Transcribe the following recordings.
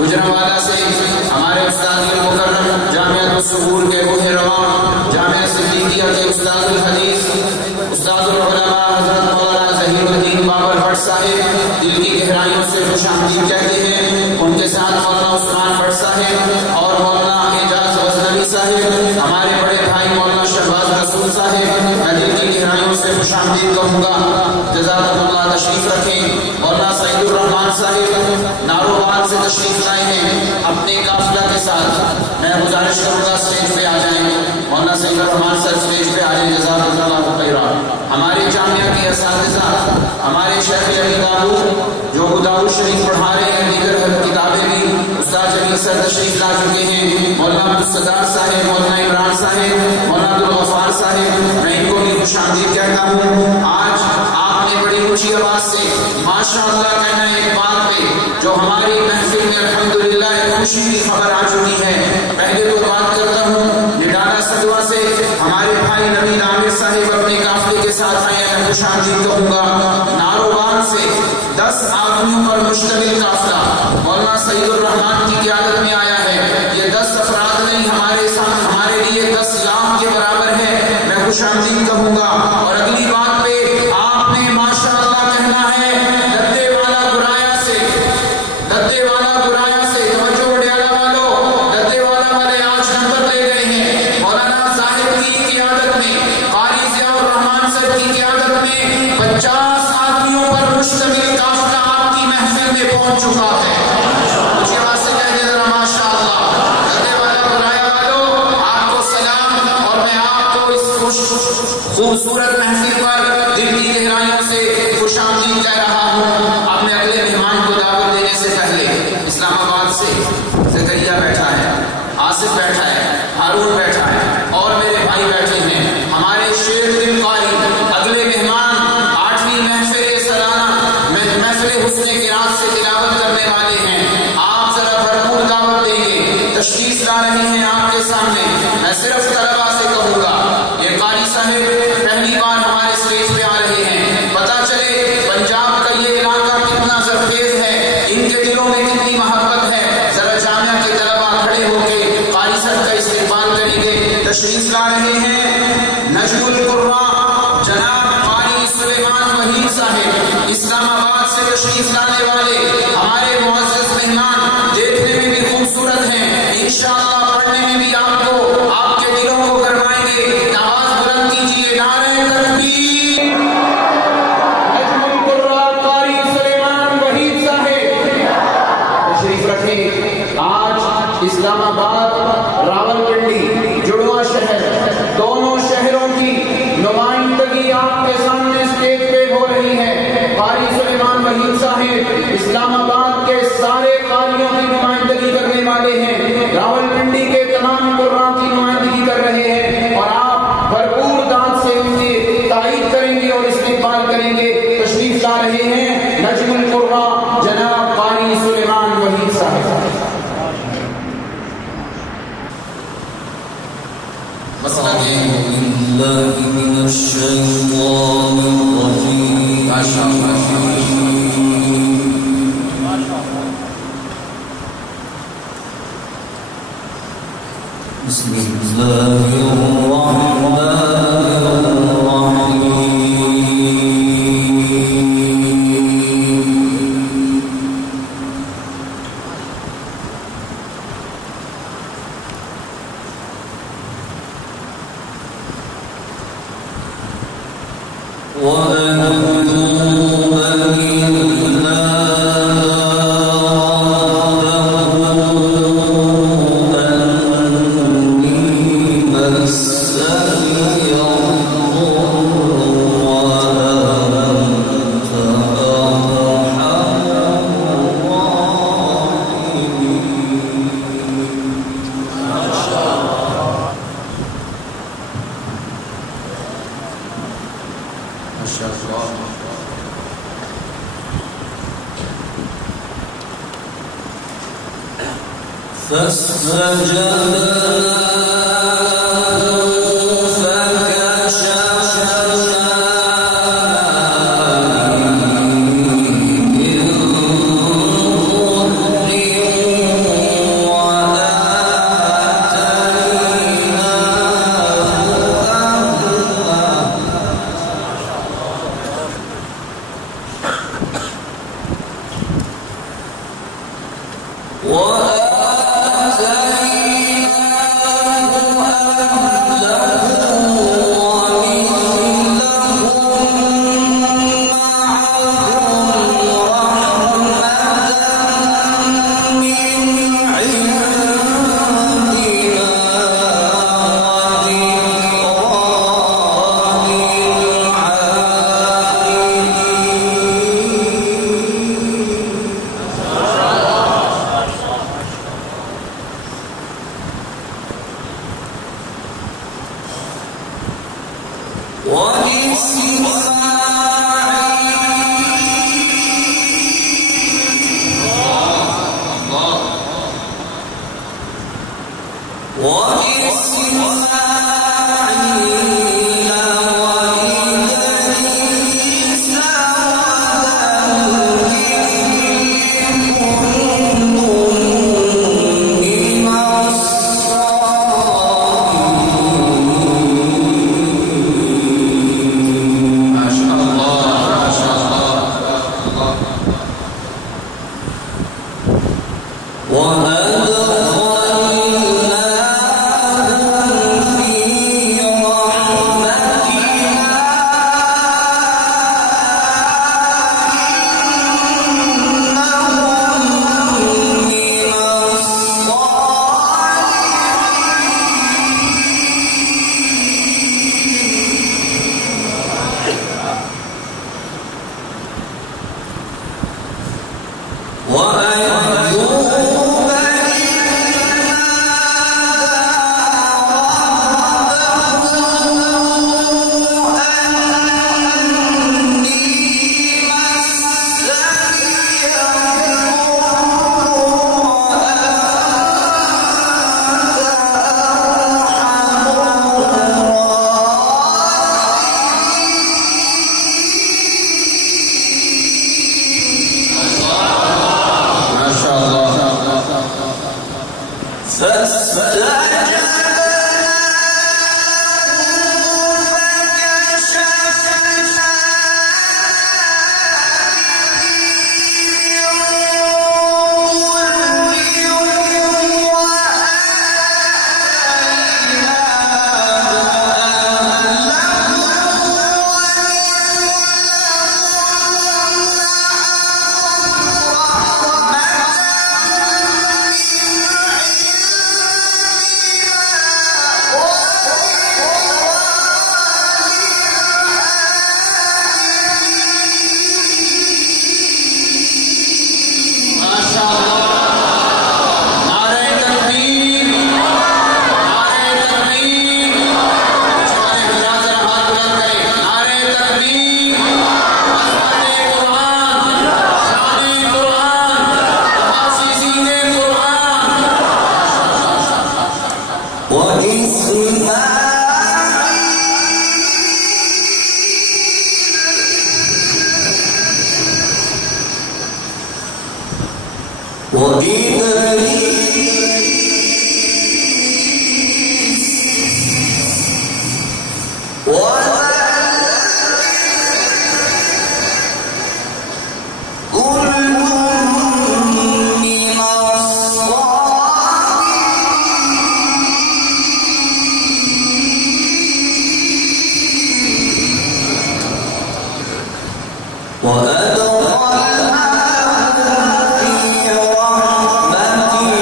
گجرانوالہ سے ہمارے استاد مکرم جامعہ السحور کے روح رواں جامعہ صدیقیہ کے استاد الحدیث استاد العلماء حضرت مولانا ظہیر الدین بابر بٹ صاحب دل کی گہرائیوں سے خوش آمدید کہتے ہیں. ان کے ساتھ مولانا عثمان بٹ صاحب اور مولانا اعجاز غزنوی صاحب، ہمارے بڑے بھائی مولانا شہباز رسول صاحب، میں دل کی گہرائیوں سے خوش آمدید کہوں گا. جزاکم اللہ. تشریف رکھیں. مولانا سعید الرحمان صاحب ناروبان سے تشریف لائے ہیں اپنے قافلہ کے ساتھ. میں گزارش کروں گا اسٹیج پہ آ جائیں. مولانا سعید الرحمان صاحب اسٹیج پہ آ جائیں. جزاکم اللہ خیرا. ہمارے جامعہ کے اساتذہ، ہمارے شیخ علی داؤد جو داؤد شریف پڑھا رہے ہیں، دیگر کتابیں بھی استاد جمیل سر تشریف لا چکے ہیں. مولانا عبدالستار صاحب، مولانا عمران صاحب، مولانا عبدالغفار صاحب، میں ان کو بھی خوش آمدید کہتا ہوں. آج آپ نے بڑی اونچی آواز سے ماشاء اللہ کہنا ہے ایک بات پہ جو ہماری محفل میں الحمدللہ ایک خوشی کی خبر آ چکی ہے. پہلے تو بات کرتا ہوں نڈالا سدوا سے ہمارے بھائی نوید عامر صاحب اپنے قافلے کے ساتھ آئے ہیں. خوش آمدید کہوں گا. ناروبان سے 10 آدمیوں پر مشتمل قافلہ مولانا سعید الرحمان کی قیادت میں آیا ہے. یہ 10 افراد نہیں، ہمارے لیے 10 لاکھ کے برابر ہے. میں خوش آمدید کہوں گا. اور اگلی بات پہ آپ نے ماشاء اللہ کہنا ہے ددے والا گرایا سے، ددے والا گرایا سے. توجہ وڈیالہ والوں، ددے والا والے آج نمبر لے گئے ہیں. مولانا صاحب کی قیادت میں، قاری ضیاء الرحمان صاحب کی قیادت میں 50 آدمیوں پر مشتمل قافلہ آپ کی محفل میں پہنچ چکا ہے. مجھے آواز سے کہہ دیں ذرا ماشاء اللہ. ددے والا گرایا والوں، آپ کو سلام. اور میں آپ کو اس خوبصورت محفل پر دل کی گہرائیوں سے خوش آمدید کہہ رہا ہوں. اب میں اگلے مہمان کو دعوت دینے سے پہلے اسلام آباد سے زکریا بیٹھا ہے، آصف بیٹھا ہے، ہارون بیٹھا ہے اور میرے بھائی بیٹھے ہیں. ہمارے شیخ دل قاری اگلے مہمان 8ویں محفل سالانہ محفل حسن قرات سے تلاوت کرنے والے ہیں. آپ ذرا بھرپور دعوت دیں گے. تشریف لا رہے ہیں آپ کے سامنے. میں صرف طلبا سے کہوں گا یہ قاری صاحب پہلی بار ہمارے اسٹیج پہ آ رہے ہیں. پتا چلے پنجاب کا یہ علاقہ کتنا زرخیز ہے، ان کے دلوں میں کتنی محبت ہے. ذرا جامعہ کے طلبا کھڑے ہو کے قاری صاحب کا استقبال کریں گے. تشریف لا رہے ہیں نجم القراء جناب قاری سلیمان وحید صاحب، اسلام آباد سے تشریف لانے والے ہمارے معزز مہمان. دیکھنے میں بھی خوبصورت ہیں، انشاءاللہ پڑھنے میں بھی آپ کو آپ کے دلوں کو گرمائیں گے. آواز بلند کیجیے نعرہ تکبیر. نجم القراء قاری سلیمان وحید صاحب تشریف رکھیں. آج اسلام آباد راولپنڈی جڑواں شہر دونوں شہروں کی نمائندگی آپ کے سامنے اسٹیج پہ ہو رہی ہے. قاری سلیمان وحید صاحب اسلام آباد کے سارے قاریوں کی نمائندگی کرنے والے ہیں، راولپنڈی کے تمام قراء کی نمائندگی کر رہے ہیں. اور آپ بھرپور داد سے ان کی تائید کریں گے اور استقبال کریں گے. تشریف لا رہے ہیں نجم القراء جناب قاری سلیمان وحید صاحب. من الشيطان الرجيم. بسم الله الرحمن الرحيم. وأدخلناهم في رحمتنا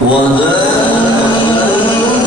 بسم الله الرحمن الرحيم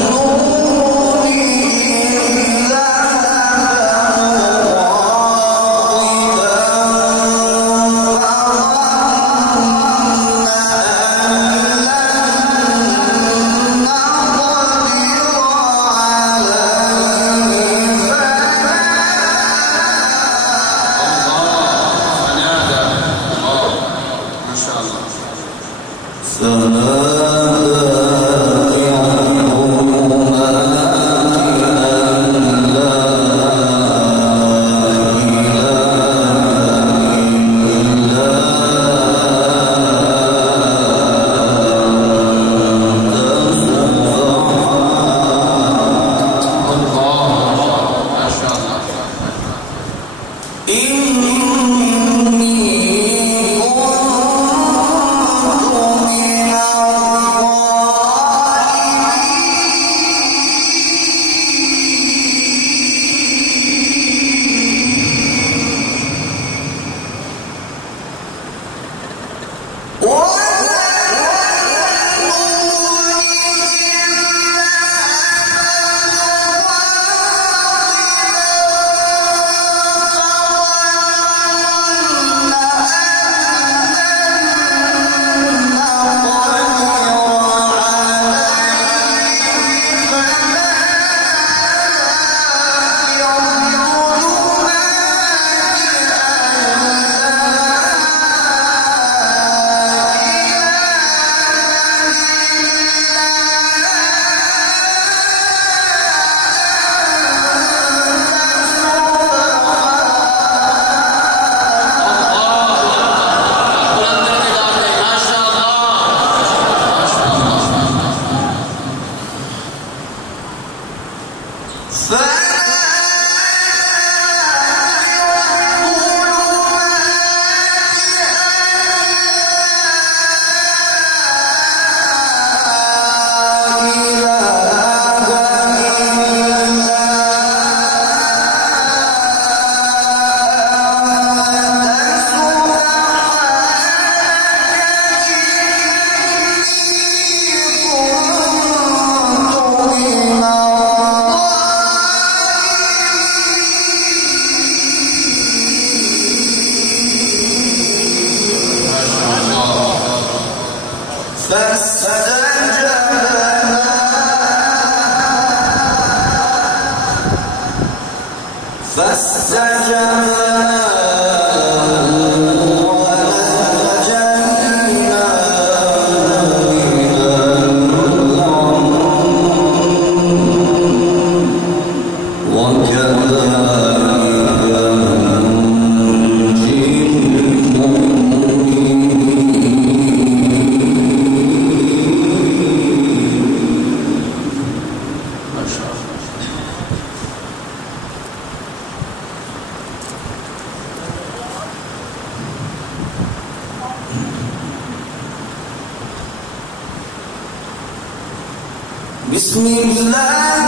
بسم الله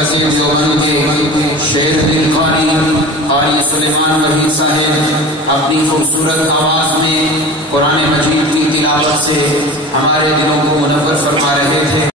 مزکر دیوبند کے شیخ دل قاری سلیمان وحید صاحب اپنی خوبصورت آواز میں قرآن مجید کی تلاوت سے ہمارے دلوں کو منور فرما رہے تھے۔